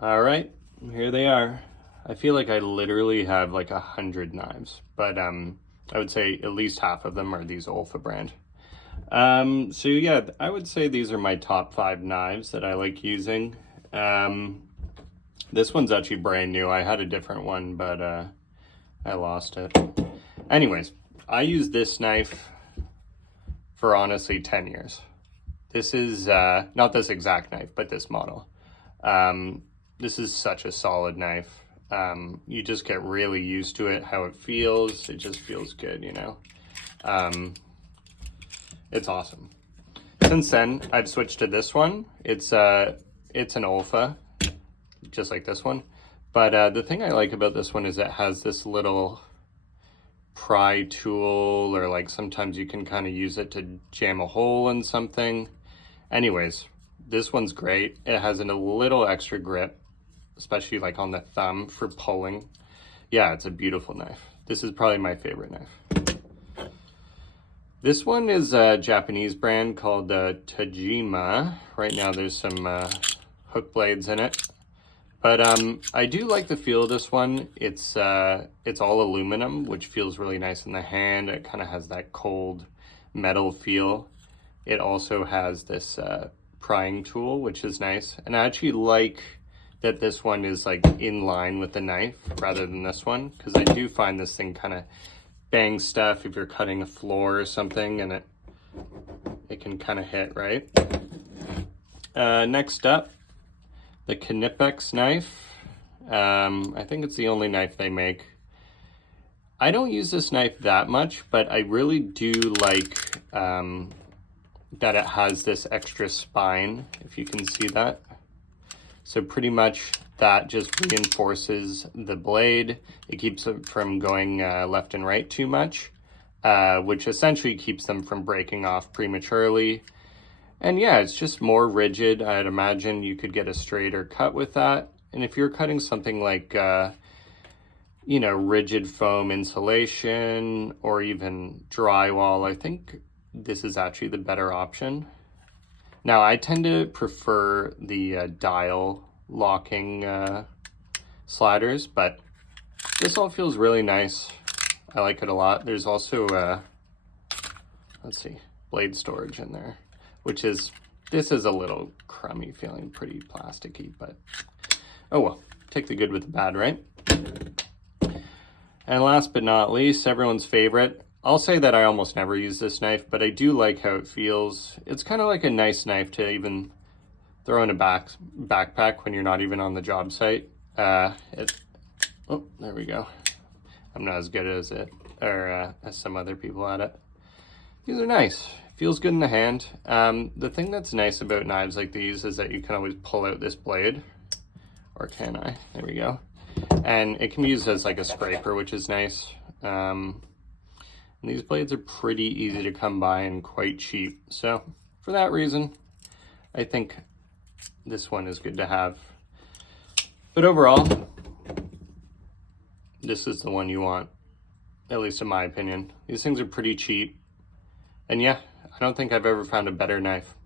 All right, here they are. I feel like I literally have like 100 knives, but I would say at least half of them are these Olfa brand. So yeah, I would say these are my top 5 knives that I like using. This one's actually brand new. I had a different one, but I lost it. Anyways, I use this knife for honestly 10 years. This is not this exact knife, but this model. This is such a solid knife. You just get really used to it, how it feels. It just feels good, you know. It's awesome. Since then, I've switched to this one. It's an Olfa, just like this one. But the thing I like about this one is it has this little pry tool, or like sometimes you can kind of use it to jam a hole in something. Anyways, this one's great. It has a little extra grip, especially like on the thumb for pulling. Yeah, it's a beautiful knife. This is probably my favorite knife. This one is a Japanese brand called Tajima. Right now there's some hook blades in it. But I do like the feel of this one. It's all aluminum, which feels really nice in the hand. It kind of has that cold metal feel. It also has this prying tool, which is nice. And I actually like that this one is like in line with the knife rather than this one, because I do find this thing kind of bangs stuff if you're cutting a floor or something, and it can kind of hit, right? Next up, the Knipex knife. I think it's the only knife they make. I don't use this knife that much, but I really do like that it has this extra spine, if you can see that. So pretty much that just reinforces the blade. It keeps it from going left and right too much, which essentially keeps them from breaking off prematurely. And yeah, it's just more rigid. I'd imagine you could get a straighter cut with that. And if you're cutting something like, you know, rigid foam insulation or even drywall, I think this is actually the better option. Now, I tend to prefer the dial locking sliders, but this all feels really nice. I like it a lot. There's also, let's see, blade storage in there, which is, this is a little crummy feeling, pretty plasticky, but oh well, take the good with the bad, right? And last but not least, everyone's favorite. I'll say that I almost never use this knife, but I do like how it feels. It's kind of like a nice knife to even throw in a backpack when you're not even on the job site. Oh, there we go. I'm not as good as it, or as some other people at it. These are nice. Feels good in the hand. The thing that's nice about knives like these is that you can always pull out this blade, or can I? There we go. And it can be used as like a scraper, which is nice. And these blades are pretty easy to come by and quite cheap. So for that reason, I think this one is good to have. But overall, this is the one you want, at least in my opinion. These things are pretty cheap. And yeah, I don't think I've ever found a better knife.